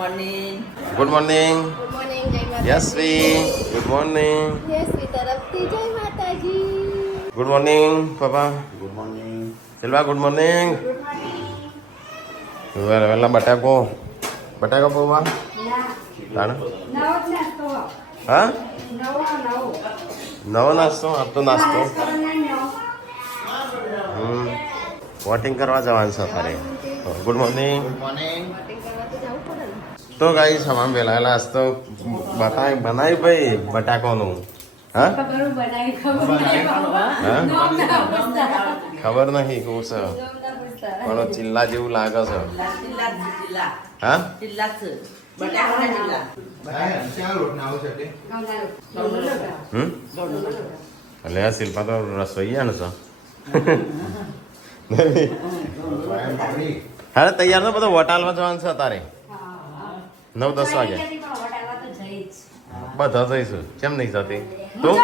Morning. Good morning. Good morning, જય માતાજી. Yashvi good morning. Yashvi તરફથી જય માતાજી. ગુડ મોર્નિંગ પપ્પા. Good morning. ચલવા ગુડ મોર્નિંગ. વેલા બટાકો પૌવા તાણ હા નવો નાસ્તો આપતો નાસ્તો વોટિંગ કરવા જવાનું છે અત્યારે. Good morning. મોર્નિંગ. તો ગાઈસ હમામ વેલાયેલા આજ તો બનાવી ભાઈ બટાકોનું હા ખબર નહીં કેવું છે પણ ચિલ્લા જેવું લાગે છે જિલ્લા હા જિલ્લા છે બટાકાના જિલ્લા. ક્યાં લોટ ના આવશે તે? એટલે આ શિલ્પા તો રસોઈ ને છે હા તૈયાર તો બધો વટાલવા જવાનું છે તારે 9-10 વાગે બધા જઈશું કેમ નહીં જતી તું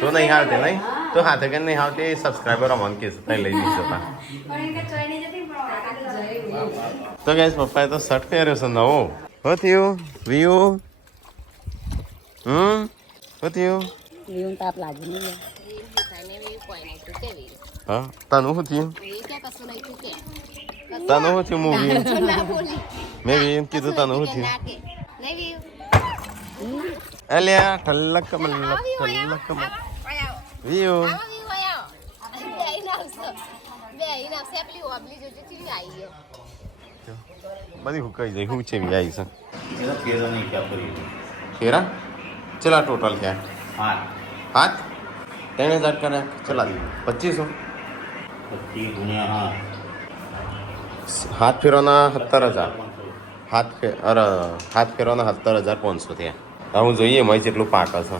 તું નહીં આવતી નહીં તું હાથે કે નહીં આવતી સબસ્ક્રાઈબર અમને કહીશ તઈ લઈ જઈશું તો ગાઈસ પપ્પાએ તો શર્ટ પહેર્યો છે નવો શું થયું વ્યુ શું થયું તાપ લાગી નહીં હા તનું શું થયું તનું શું થયું મૂવી મેં વી કીધું તનું શું થયું અલ્યા ઠલ્લક મલ્લક ઠલ્લક વ્યુ બધી હુકાઈ જાય હું છે આવી છે કેળો નહીં ક્યાં કરી ફેરા ચલા ટોટલ ક્યાં હા હાથ 3000 કરે ચલા 2500 પછી ગુણ્યા હા હાથ ફેરોના 17000 હાથ ફેરોના 17500 થયા હવે હું જોઈએ મય જેટલું પાક છે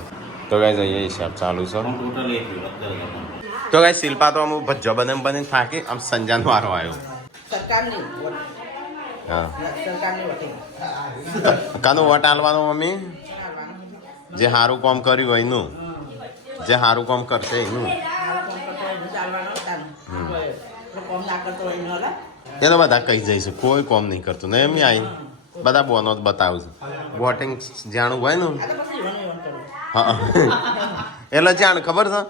તો ગાઈ જોઈએ હિસાબ ચાલુ છે ટોટલ એક રહ્યું. તો ગાઈ શિલ્પા તો અમુક ભજ્જો બને થાકી આમ સંજાનો વારો આવ્યો સરકારની હા સરકારની વટી કાનું વટ આલવાનો મમ્મી જે સારું કામ કર્યું હોય એનું જે સારું કામ કરશે એનું કોમ ના કરતો હોય ન લા એનો બધા કહી જઈશું કોઈ કોમ નહીં કરતું ને એમ આવી બધા બોનો જ બતાવું છું વોટિંગ જાણવું હોય ને આ તો પછી વણ કરું. હા એટલે જાણ ખબર છે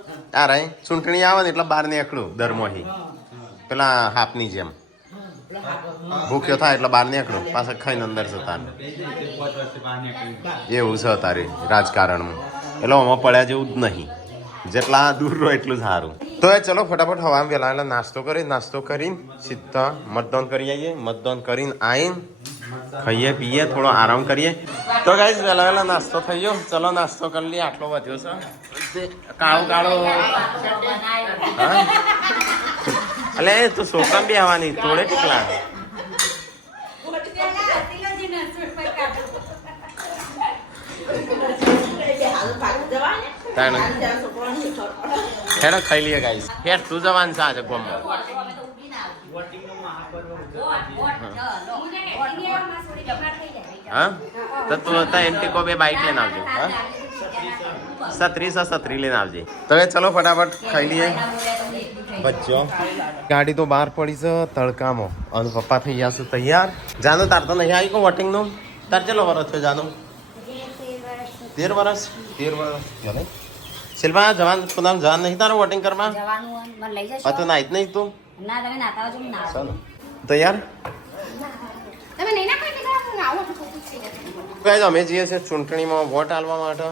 આ રહી ચૂંટણી આવે ને એટલે બહાર નીકળું દરમોહી પેલા હાપની જેમ ભૂખ્યો થાય એટલે બહાર નીકળું પાછા ખાઈને અંદર જતા એવું છે તારે રાજકારણમાં એટલે આમાં પડ્યા જેવું જ નહીં જેટલા દૂર રહો એટલું સારું તો એ ચલો ફટાફટ હવામાં વહેલા એટલે નાસ્તો કરીને સીધા મતદાન કરી આવીએ મતદાન કરીને આવીને ખાઈએ પીએ થોડો આરામ કરીએ તો ગાઈસ વહેલા નાસ્તો થઈ ગયો ચલો નાસ્તો કરી લઈએ આટલો વધ્યો છે કાળો હા એટલે તું છોકરા બી આવવાની થોડે ટીકલા હેડો ખાઈ લઈએ ગાઈસ હેડ તું જવાન છે આજે ગોમમાં હા તો તું હતા એન્ટિકો બે બાઈક લઈને આવજો હા 36 લઈને આવજે તો ચલો ફટાફટ ખાઈ લઈએ બચ્ચો ગાડી તો બહાર પડી છે તડકામાં અને પપ્પા થઈ ગયા છે તૈયાર જાનો તાર તો નહીં આવી કો વોટિંગ નું તાર ચલો વરસ છે જાનો 13 વર્ષ ચાલે શિલ્પા જવાન પુનામ જવાન નહીં તારો વોટિંગ કરવા તો નાઈત નહીં તું તૈયાર અમે જઈએ છીએ ચૂંટણીમાં વોટ આલવા માટે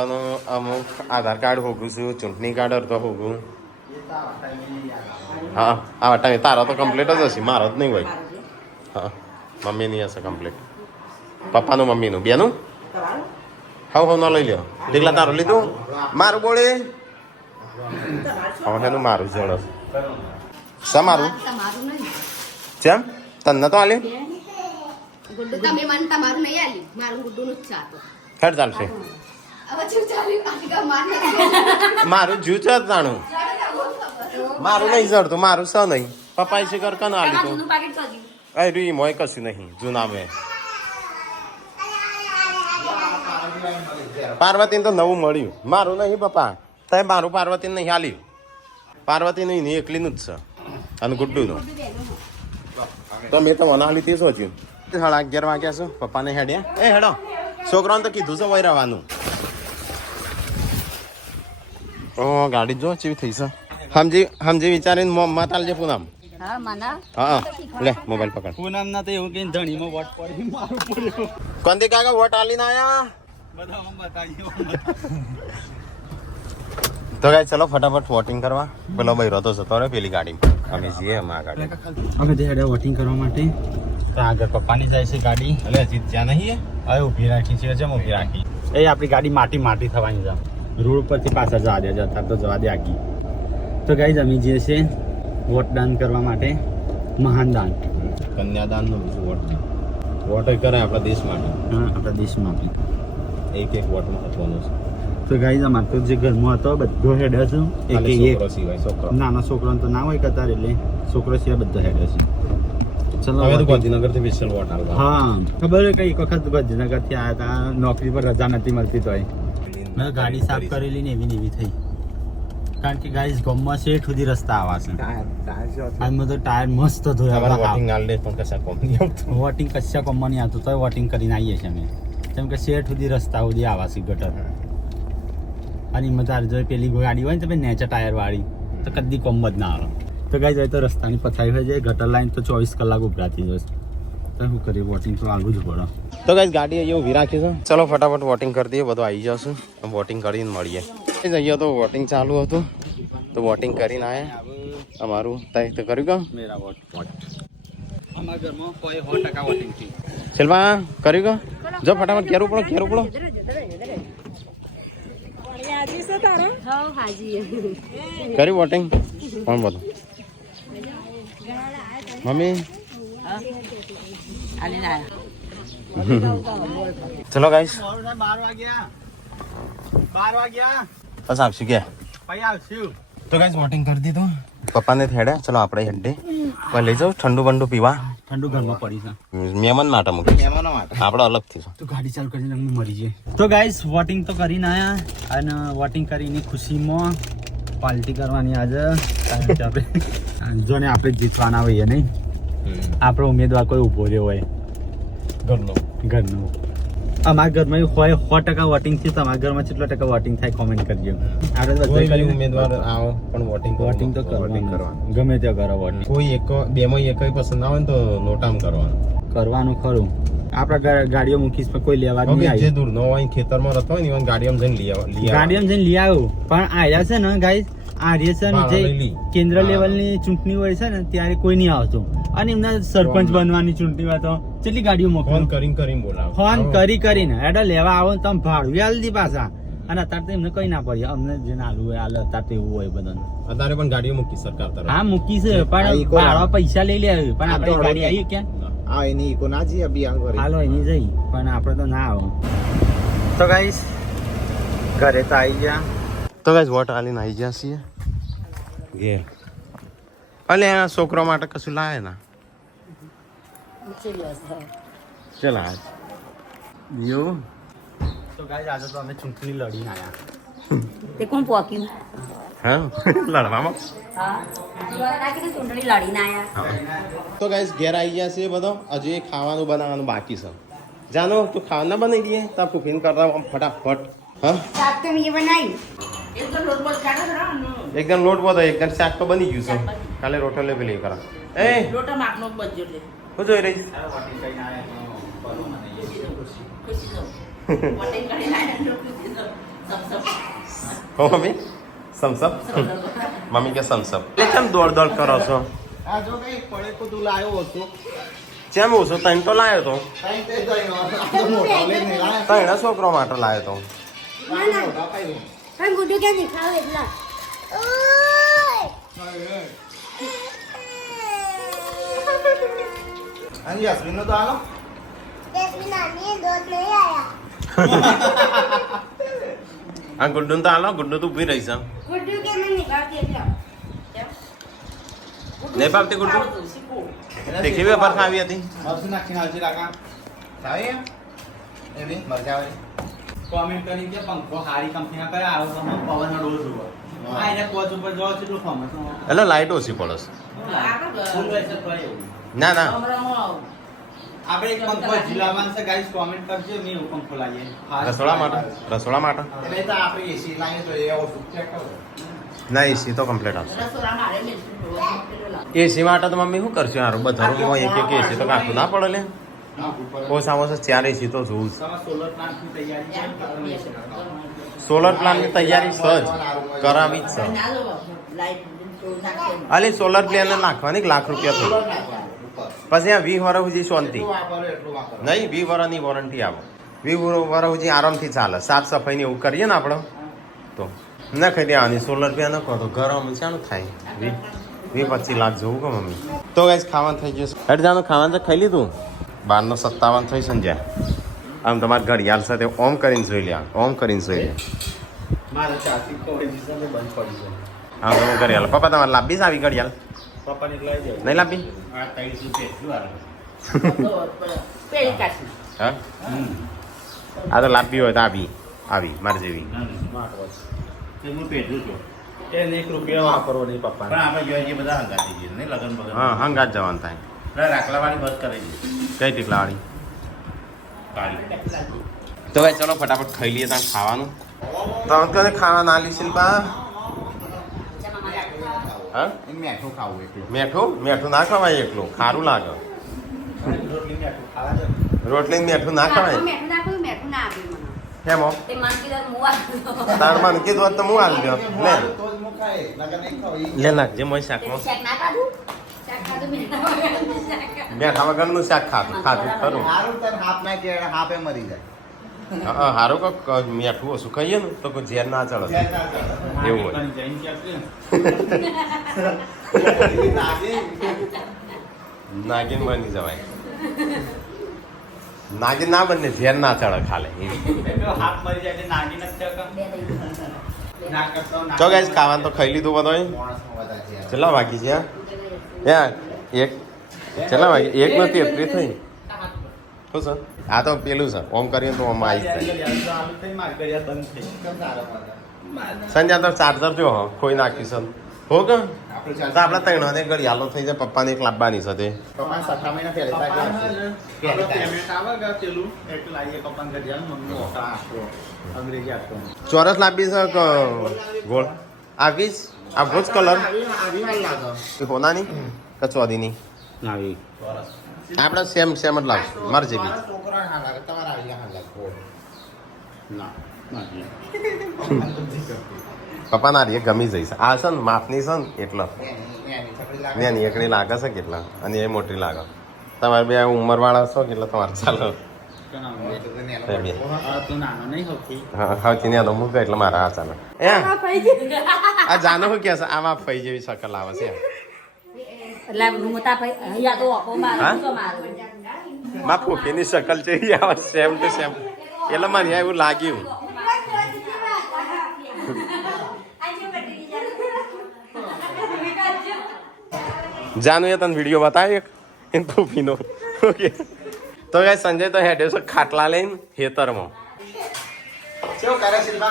અને અમુક આધાર કાર્ડ હોગું છું ચૂંટણી કાર્ડ અડધો હોગું હા આ વાટા તારો તો કમ્પ્લીટ જ હશે મારો જ નહીં હોય હા મમ્મીની હશે કમ્પ્લીટ પપ્પાનું મમ્મીનું બેનું હાવ ન લઈ લ્યો ઢીકલા તારું લીધું મારું બોલે હવે એનું મારું જળ શા મારું જેમ તને તો આલ્યું ગુડ્ડુ તમે મને તમારું નહીં આલ્યું મારું ગુડ્ડુનું જ ચાતો ખેડ ચાલશે હવે શું ચાલ્યું આટલા મારને મારું જૂ છે જ જાણું મારું નહીં જડતું મારું સ નહીં પપ્પાએ શિકર કન આલ્યું તું અરે રી મોય કશું નહીં જૂના મેં પાર્વતીને તો નવું મળ્યું મારું નહીં પપ્પા તમે મારું પાર્વતીને નહીં હાલ્યું પાર્વતીનું એકલીનું જ છે અને ગુડ્ડુનું તો મેં તો મને હાલી તે સોચ્યું 11:30 વાગ્યા છો પપ્પાને હેડ્યા એ હેડો છોકરાઓને તો કીધું છે વહી રહેવાનું ઓ ગાડી જો ચેવી થઈ છે સમજી વિચારીને મત આલજે પૂનમ હા માના હા લે મોબાઈલ પકડ પૂનમ ના તો એવું કઈ ધણીમાં વોટ પડી મારું પડ્યો કોંદી કાકા વોટ આલીને આયા બધામાં બતાવી તો ગાય ચલો ફટાફટ વોટિંગ કરવા પેલો ભાઈ તો જતો રહે પેલી ગાડી અમે જઈએ આ ગાડી અમે જે હેડે વોટિંગ કરવા માટે તો આગળ પપ્પાની જાય છે ગાડી એટલે હજી ત્યાં નહીં હવે ઊભી રાખી છે જેમ ઊભી રાખી એ આપણી ગાડી માટી થવાની છે રોડ પરથી પાછા જવા દે જતા તો જવા દે આગી તો ગાઈ જમી જઈએ છે વોટ દાન કરવા માટે મહાન દાન કન્યાદાન નું વોટ વોટ કરે આપણા દેશ માટે હા આપણા દેશમાં એક વોટ મહત્વનો છે તો ગાઈ અમારે તો જે ઘરમાં હતો બધો હેડ છે ખાલી એક છોકરો સિવાય છોકરો નાના છોકરાને તો ના હોય કતાર એટલે છોકરો સિવાય બધો હેડ છે ચલો હવે તો ગાંધીનગર થી સ્પેશિયલ વોટ આલવા હા ખબર છે કઈ વખત ગાંધીનગર થી આવ્યા હતા નોકરી પર રજા નથી મળતી તોય મેં ગાડી સાફ કરેલી ને એવી થઈ કારણ કે ગાઈસ ગમમાં શેઠ સુધી રસ્તા આવા છે આમાં તો ટાયર મસ્ત અમારા ધોયા વોટિંગ આલ દે પણ કશા કોમ નહીં આવતું વોટિંગ કશા કમમાં નહીં આવતું તોય વોટિંગ કરીને આવીએ છીએ અમે કેમ કે શેઠ સુધી રસ્તા સુધી આવા છે ગટર અને એમાં તારે જો પેલી ગાડી હોય ને તો નેચા ટાયર વાળી તો કદી કોમ જ ના આવે તો ગાઈ જાય તો રસ્તાની પથારી હોય જાય ગટર લાઈન તો 24 કલાક ઉભરાતી જશે તો શું કરીએ વોટિંગ તો આગળ જ પડે તો ગાઈસ ગાડી અહીંયા ઊભી રાખી છે ચલો ફટાફટ વોટિંગ કરી દઈએ બધું આવી જશું વોટિંગ કરીને મળીએ અહીંયા તો વોટિંગ ચાલુ હતું તો વોટિંગ કરીને આયા અમારું તય તો કર્યું કામ મેરા વોટ અમારા ઘરમાં કોઈ 100% વોટિંગ થી શિલ્પા કર્યું કા જો ફટાફટ કેરું પડો હા હાજી કર્યું વોટિંગ કોણ બધું મમ્મી ચલો ગાઈસ 12 વાગ્યા બસ આવશું કે પછી આવશું તો ગાઈસ વોટિંગ કરી દીધું પપ્પાને થેડ્યા ચલો આપણે હેડે પણ લઈ જાઉં ઠંડુ બંડુ પીવા ઠંડુ ઘરમાં પડી છે મહેમાન માટે મૂકી આપણે અલગથી તો ગાડી ચાલુ કરીને અમે મરી જઈએ તો ગાઈસ વોટિંગ તો કરીને આયા અને વોટિંગ કરીને ખુશીમાં પાર્ટી કરવાની આજે કારણ કે આપણે જોને આપણે જીતવાના હોઈએ નહીં આપણો ઉમેદવાર કોઈ ઊભો રહ્યો હોય ઘરનો અમારા ઘરમાં એવું હોય 100% વોટિંગ છે તમારા ઘરમાં કેટલો ટકા વોટિંગ થાય કોમેન્ટ કરજો આપણે બધા કરી ઉમેદવાર આવો પણ વોટિંગ તો કરવાનું ગમે તે કરો વોટિંગ કોઈ એક બેમાં એક પસંદ આવે ને તો નોટામ કરવાનું ખરું આપણા ગાડીઓ મૂકીશ પણ કોઈ લેવા જ નહીં જે આવી દૂર નો હોય ખેતરમાં રહેતો હોય ને એવા ગાડીમાં જઈને લઈ ગાડીમાં જઈને લઈ આવું પણ આયા છે ને ગાઈસ આ રેશન જે કેન્દ્ર લેવલની ચૂંટણી હોય છે ને ત્યારે કોઈ નહીં આવતું અને એમના સરપંચ બનવાની ચૂંટણી હોય તો કેટલી ગાડીઓ મોકલો ફોન કરીને બોલાવો ફોન કરીને એડા લેવા આવો તમે ભાડું આલ દી પાછા અને અત્યારે તો એમને કઈ ના પડે અમને જે નાલું હોય હાલ અત્યારે તો એવું હોય બધાને અત્યારે પણ ગાડીઓ મૂકી સરકાર તરફ હા મૂકી છે પણ ભાડા પૈસા લઈ લે પણ આપણે ગાડી આવી ક્યાં આ એની ઈકો ના જઈએ અભી આ ઘરે હાલો એની જઈ પણ આપણે તો ના આવો તો ગાઈસ ઘરે તો આવી ગયા તો ગાઈસ વોટ આલીને આવી ગયા છીએ ઘેર અલે આ છોકરો માટે કશું લાવે ના ચલ આજ યો તો ગાઈસ આજે તો અમે ચૂંટણી લડીને આયા તે કોણ પોક્યું હા લડવામાં હા ચૂંટણી લડીને આયા તો ગાઈસ ઘેર આવી ગયા છે બધો હજુ એ ખાવાનું બનાવવાનું બાકી છે જાનો તું ખાવાના બનાવી દઈએ તા કુકિંગ કરતા ફટાફટ હા શાક તો મેં બનાવી એકદમ લોટ બધો એકદમ શાક તો બની ગયું છે કાલે રોટલે પેલી કરા એ લોટા માપનો બજ્જો લે હું જોઈ રહી હો મમ્મી સમસપ મમ્મી કે સમસપ એટલે કેમ દોડ કરો છો આ જો કઈ પડે કો તું લાયો હતો કેમ ઓછો તને તો લાયો તો કઈ તે જઈનો આ તો મોટો લઈને લાયો તને છોકરો માટે લાયો તો મોટા પાઈ પણ ગુડુ ક્યાં દેખાવ એટલા અને યાસમીન નો તો આલો આ ગુડ્ડુ તો હાલો ગુડ્ડુ તો ઉભી રહી છે ગુડુ કેમ નીકળતી એટલા નહીં પાવતી ગુડ્ડુ દેખી વેપાર ખાવી હતી મરસું નાખીને આવજે કાકા ચાવે એવી મરજા આવે કોમેન્ટ કરી કે પંખો હારી કંપની કયા આવો તમે પવનનો ડોઝ જુઓ આ એને કોચ ઉપર જો કેટલું ફેમસ એટલે લાઈટ ઓછી પડે છે ના ના આપણે એક પંખો જીલાવાન છે ગાઈસ કોમેન્ટ કરજો મેં એવું પંખો લાવીએ રસોડા માટે એટલે તો આપણે એસી લાવીએ તો એ ઓછું ચેક કરો ના એસી તો કમ્પ્લીટ આવશે રસોડા મારે ને એસી માટે તો મમ્મી શું કરશું યાર બધા રૂમમાં એક એક એસી તો કાઢવું ના પડે લે ઓછામાં ઓછા 4 એસી તો જોવું જ. સોલર પ્લાન્ટની તૈયારી છે સોલર પ્લાન્ટની તૈયારી સજ કરાવી જ છે ના લો લાઈટ તો નાખે અલી સોલર પ્લેન નાખવાની ₹1 થઈ પછી આ 20 વર્ષ સુધી શાંતિ એટલું વાપરો નહીં 20 વર્ષની વોરંટી આવે 20 વર્ષ સુધી આરામથી ચાલે સાફ સફાઈ ને એવું કરીએ ને આપણે તો ના ખાઈ દેવાની સોલર પ્લેન કહો તો ગરમ શાનું થાય 20-25 લાખ જોવું કે મમ્મી તો ગાઈસ ખાવાનું થઈ ગયું હેડ જાનું ખાવાનું તો ખાઈ લીધું 12:57 થઈ સંજ્યા આમ તમારે ઘડિયાળ સાથે ઓમ કરીને જોઈ લે ઓમ કરીને જોઈ લે મારે ચાથી કોઈ દિવસે બંધ પડી જાય આમ તમે ઘડિયાળ પપ્પા તમારે લાંબી જ આવી ઘડિયાળ પપ્પાને લઈ જાય નહીં લાંબી આ 300 કેટલું આવે પેલી કાઢી હા આ તો લાંબી હોય તો આવી મારી જેવી હું પેટલું છું એને ₹1 વાપરવો નહીં પણ પપ્પાને આપણે જોઈએ બધા હંગાતી જઈએ નહીં લગન બગન હા હંગાત જવાનું થાય રાખલાવાળી બસ કરી દઈએ કઈ ટીકલાવાળી કાળી તો ભાઈ ચલો ફટાફટ ખાઈ લઈએ ત્યાં ખાવાનું તો ખાવા ના લી શિલ્પા હા એ મેઠું ખાવું એટલું મેઠું ના ખવાય એકલું ખારું લાગે રોટલી મેઠું ખાવા દે રોટલી મેઠું ના ખવાય મેઠું નાખ્યું મેઠું ના આપ્યું મને કેમ હો તે મન કીધું હું આપ્યું તાર મને કીધું હોત તો હું હાલ દો લે તો જ હું ખાય નગર નહીં ખાવ લે નાખજે મોય શાકમાં શાક ના ખાધું શાક ખાધું મેઠા વગરનું શાક ખાધું. મેઠા વગરનું શાક ખાતું ખરું સારું તને હાફ ના કે હાફે મરી જાય હા હારું કોક મેઠું ઓછું ખાઈએ ને તો કોઈ ઝેર ના ચડે એવું હોય જઈને ક્યાં નાગિન બની જવાય નાગિન ના બને ઝેર ના ચડે ખાલે એવી હાથ મરી જાય એટલે નાગી નથી જતા. બે થઈ ગયું. ના કરતો ના ચો ગાઈસ ખાવાનું તો ખાઈ લીધું બધો માણસમાં વધારે છે કેટલા વાગી છે એક કેટલા વાગી 1:33 થઈ શું છે આ તો પેલું છે ઓમ કરીએ તો ઓમ આવી જાય ચાલુ થઈ મારી ઘડિયાળ બંધ થઈ કેમ સારા પડે સંજય તો ચાર્જર જો હો ખોઈ નાખીશું હો કે આપણે તો આપણા ત્રણ ને ઘડિયાળો થઈ જાય પપ્પાને એક લાવવાની સાથે પપ્પા 7 મહિના પહેલા પેમેન્ટ આવે કે પેલું એટલે લાવીએ પપ્પાને ઘડિયાળ મમ્મી ઓટા આપો અંગ્રેજી આપો ચોરસ લાવવી છે કે ગોળ આવીશ આ ભોજ કલર આવી વાર લાગે હોનાની કે ચોદીની આવી આપણે સેમ જ લાવશું મારે જેવી મારા છોકરાને હા લાગે તમારા આવી હા લાગે ના નથી પપ્પા ના રે ગમી જઈશ આ છે ને માપની છે ને એટલો એની છકડી લાગે ને એની એકડી લાગે છે કેટલા અને એ મોટી લાગે તમારે બે ઉંમરવાળા છો કેટલા તમારે ચાલો બે બે તો નાનો નહીં હોતી હા ને તો મૂકે એટલે મારા આ ચાલે એ આ જાનો શું કે છે આમાં ફઈ જેવી શકલ આવે છે એટલે મોટા ભાઈ અહીંયા તો આપો હા? મારું તો મારું માં ફૂફીની શકલ છે એ આવે સેમ ટુ સેમ એટલે મને એવું લાગ્યું જાનુ એ તને વિડીયો બતાવ્યો એક એન ફૂફીનો ઓકે તો ગાય સંજય તો હેડે છે ખાટલા લઈને ખેતરમાં કેવું કરે શિલ્પા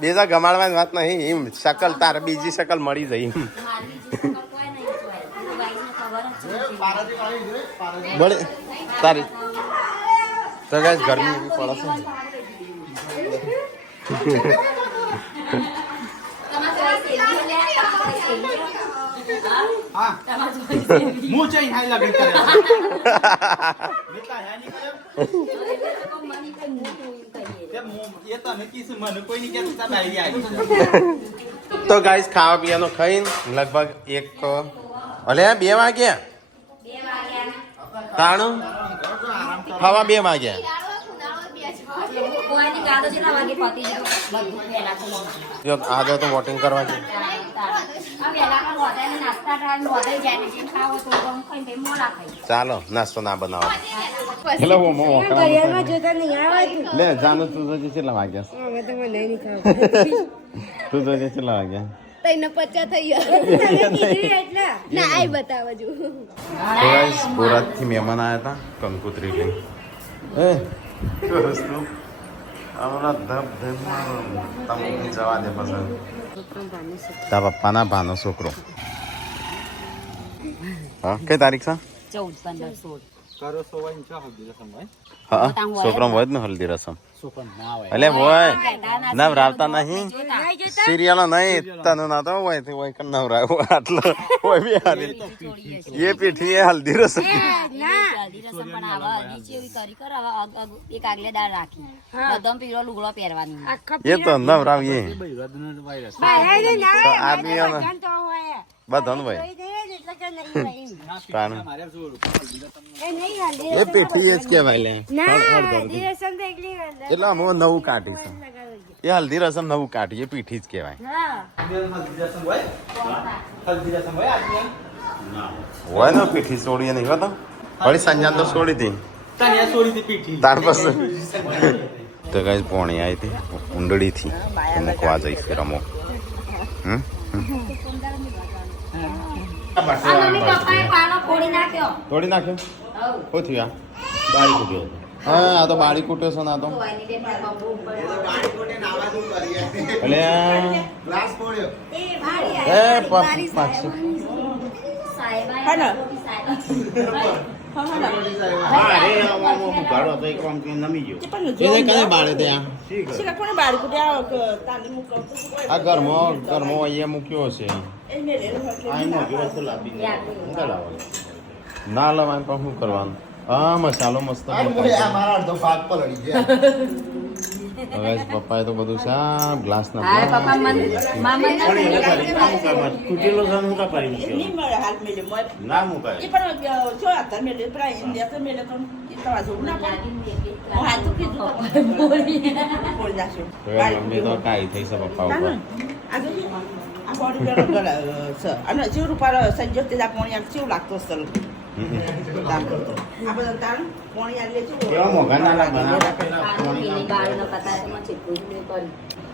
બીજા ગમાડવાની વાત નહીં એમ શકલ તારે બીજી શકલ મળી જાય પારાથી પાણી જોડે પારાથી મળે તારી તો ગાય ગરમી એવી પડે છે હા હું જઈ હાઈ લાગે કરે બેટા હેની કરે તે એ તો નક્કી છે મને કોઈ નહીં કહેતું તમે આવી તો ગાઈસ ખાવા પીવાનો ખાઈને લગભગ એક અલે 2 વાગ્યા તાણું ખાવા 2 વાગ્યા કોઈની ગાડો જેટલા વાગે પતી જાય બધું પહેલા તો જો આજે તો વોટિંગ કરવા છે આ પહેલા પણ વધારે નાસ્તા ટાઈમ વધારે જાય ને ખાવો તો ગમ ખાઈને મોડા ખાઈ ચાલો નાસ્તો ના બનાવો હેલો મોમો ઘડિયાળમાં જોતા નહીં આવે તું લે જાનું તું તો કેટલા વાગ્યા હવે તો મને નહીં ખાવ તું તો કેટલા વાગ્યા? તઈને 50 થઈ ગયા ના આઈ બતાવો જો સુરતથી મહેમાન આવ્યા હતા કંકુત્રી લઈ હમણાં તમને જવા દે પસંદ તારા પપ્પાના ભાનો છોકરો હા કઈ તારીખ છે 14, 15, 16 કરો સોવાઈ ચા હલ્દી રસમ હોય હા છોકરો હોય જ ને હલ્દી રસમ સોપન ના હોય એટલે હોય નવરાવતા નહીં સિરિયલો નહીં તને ના તો હોય તે હોય કે નવરાવ આટલો હોય બી હારી એ પીઠી એ હલ્દી રસમ હલ્દી રસમ પણ આવા નીચે એવી કરી કર એક આગલે દાળ રાખી બદામ પીળો લુગડો પહેરવાની એ તો નવરાવીએ બૈરાદનો વાયરસ તો આદમીઓને બધાનું હોય કારણ મારે જોર એ પીઠી એ જ કહેવાય લે એટલે અમે નવું કાઢીશું એ હલ્દી રસમ નવું કાઢી એ પીઠી જ કહેવાય હલ્દી રસમ હોય આજની હોય ને પીઠી છોડીએ નહીં હોતો વળી સંજાન તો છોડી હતી તને છોડી દી પીઠી તાર પછી તો કઈ પોણી આવી હતી ઊંડળીથી તો મૂકવા જઈશ રમો મમ્મી પપ્પાએ પાનો ફોડી નાખ્યો તોડી નાખ્યો શું થયું બાળી કૂટ્યો હા આ તો બાળી કૂટ્યો છે ને આ તો એટલે ગ્લાસ ફોડ્યો એ પાછી આ ઘરમાં અહીંયા મૂક્યો છે ના લવાય પણ શું કરવાનું હા મસાલો મસ્ત મારા અડધો ભાગ પલળી ગયા હવે પપ્પાએ તો બધું સાફ ગ્લાસ ના હા પપ્પા મામા ના મુકાય મમ્મી તો કાઈ થઈ છે પપ્પા ઉપર અને જીવ રૂપારો સંજોગ તે પોણી કેવું લાગતો સર આપણે તાણ પોણી આલે છે કેવા મોઘા ના લાગે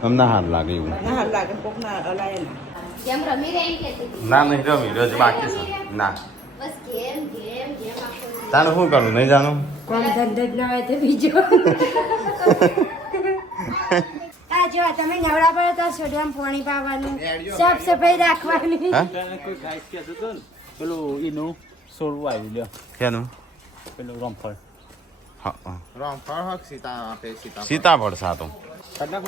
અમને હાથ લાગે એવું ના લાગે કોક ના અલાય કેમ રમી રહી કે ના નહીં રમી રોજ બાકી છે ના બસ ગેમ આખો તારે શું કરવું નહીં જાણું કોમ ધંધો જ ના હોય તો બીજો આ જો તમે નવરા પડો તો સોડિયમ પાણી પાવાનું સાફ સફાઈ રાખવાની હા કોઈ ગાઈસ કે તો પેલું ઈનું સોરવું આવી લ્યો કેનું પેલું રમફળ હા રામફળ હક સીતા આપે સીતા સીતાફળ સાતો કદાચ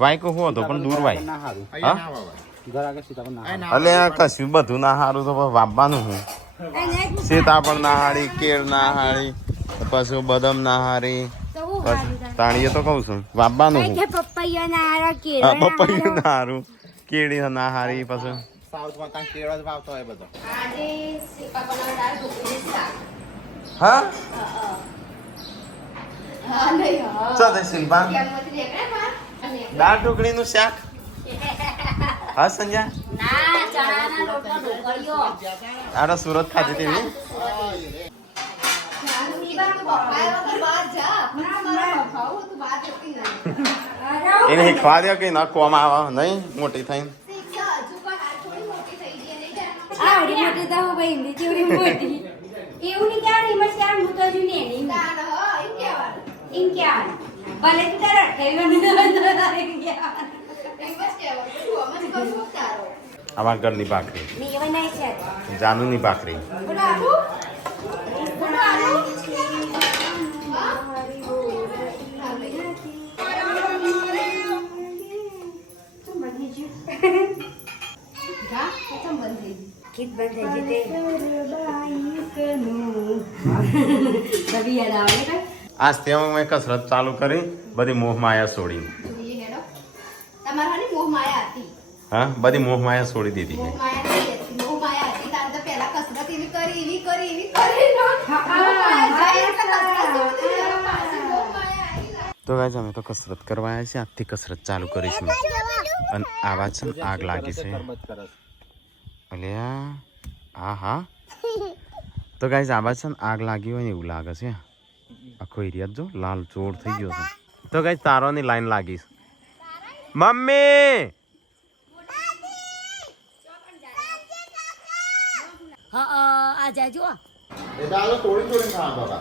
વાયકો હું હતો પણ દૂર વાય ના હારું અહીંયા ના વાવાય ઘર આગળ સીતા પણ ના હારું. એટલે આ કશું બધું ના હારું તો પછી વાપવાનું હું સીતાફળ ના હારી કેળ ના હારી પછી બદામ ના હારી તો હું તાણીએ તો કઉ છું વાપવાનું હું કે પપૈયા ના આરા હા કેળા પપૈયું ના હારું કેળી ના હારી પછી સાઉથમાં ત્યાં કેળો જ વાવતો હોય બધો આજે સેપા બનાવતા ઢોકળી શાક હા હા નહીં હા ચાલ શિલ્પા કેમ મત દેખે પા દાળ ઢોકળીનું શાક હા સંજય ના ચણાના લોટનો ઢોકળિયો આડા સુરત ખાધી તેવી એને ખવા દે કે ના કોમાં આવે નહીં મોટી થઈને આવડી મોટી તો હું ભાઈ હિન્દી જેવડી મોટી એવું નહીં કે એમાં શ્યામ હું તો જુને નહીં ઇન ક્યાં ભલે તું તારા આવા ઘરની ભાખરી નહીં નહીં છે જાનુની ભાખરી ગીત બંધ થઈ ગઈ યાદ આવે ને આજ ત્યાં મેં કસરત ચાલુ કરી બધી મોહ માયા છોડી તમારા મોહ માયા હતી હા બધી મોહ માયા છોડી દીધી મોહ મેં માયા નહીં હતી મોહ માયા હતી તાર તો પહેલા કસરત એવી કરી તો ગાઈસ અમે તો કસરત કરવા આવ્યા છે આજથી કસરત ચાલુ કરીશું અને આવા છે ને આગ લાગી છે અલ્યા હા હા તો ગાઈસ આવા છે ને આગ લાગી હોય ને એવું લાગે છે આખો એરિયા જો લાલ ચોર થઈ ગયો છે તો ગાઈસ તારોની લાઈન લાગી છે મમ્મી આ જાય જો એ તો આ તો તોડી ખાવા બાબા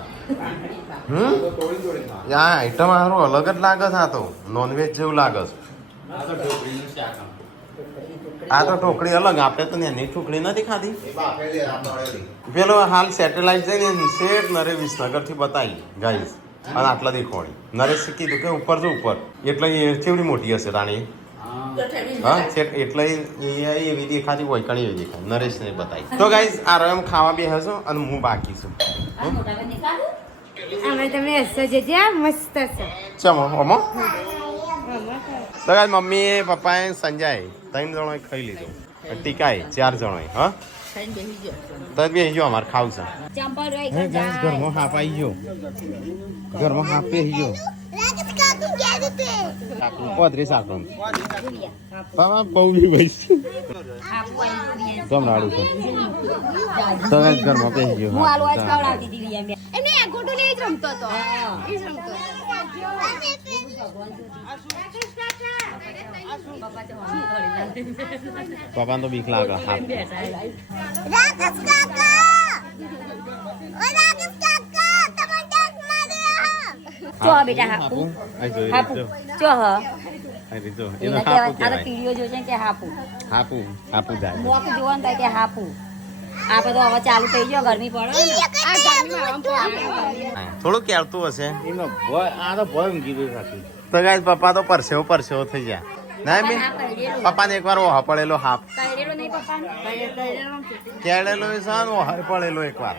હમ તો તોડી ખાવા આ આઈટમ હારું અલગ જ લાગે છે. આ તો નોનવેજ જેવું લાગે છે. આ તો ઢોકળીનું શાક આમ. આ તો ઢોકળી અલગ, આપણે તો એની ઢોકળી નથી ખાધી. એ બાફેલી રાતવાળેલી. પેલો હાલ સેટેલાઇટ છે ને શેઠ નરે વિસનગર થી બતાવી ગાઈસ, અને આટલા દેખોડી નરેશ કીધું કે ઉપર જો ઉપર, એટલે એ કેવડી મોટી હશે રાણી. હા શેઠ એટલે એવી દેખાતી હોય કણી એવી દેખાય. નરેશ ને બતાવી. તો ગાઈસ આ રમ ખાવા બે હશો અને હું બાકી છું. અમે તમે હસો જજે મસ્ત છે ચમો અમો. તો ગાઈસ મમ્મી પપ્પાએ સંજય 3 જણોએ ખાઈ લીધું, ટીકાએ 4 જણોએ. હા તો બે જો અમારે ખાવ છે. ચંપલ રહી હે ગાઈસ ઘરમાં હાપ આવી ગયો, ઘરમાં હાપ પેહી ગયો. પોત્રી સાકરું બાબા પૌલી ભાઈ તમ રાડું છે તો ગાઈસ ઘરમાં પેહી ગયો. હું આલુ આજ ખવડાવતી હતી રિયા બે એમને ગોટુ ને જ રમતો તો એ જ રમતો પપ્પાને તો બીક લાગે હાપ. રાકેશ કાકા ઓ રાકેશ કાકા તમે ડાક માર્યો જો બેટા હાપુ હાપુ જો હ જો એને એનો કહેવાય હાપુ આ તો કહેવાય. કીડીઓ જોશે ને કે હાપુ હાપુ હાપુ જાય. મોક જોવાનું થાય કે હાપુ. આપણે તો હવે ચાલુ થઈ ગયો, ગરમી પડે ને આ ગરમીમાં થોડું કેળતું હશે એનો ભય આ તો ભય ઊંઘી ગયું સાચું. તો ગાઈસ પપ્પા તો પરસેવો થઈ જાય ના બેન. આ કઈડેલો પપ્પાને એકવાર ઓહા પડેલો હાપ કઈડેલો નહીં પપ્પાને કઈડેલો કેળેલો છે ને ઓહા પડેલો એકવાર.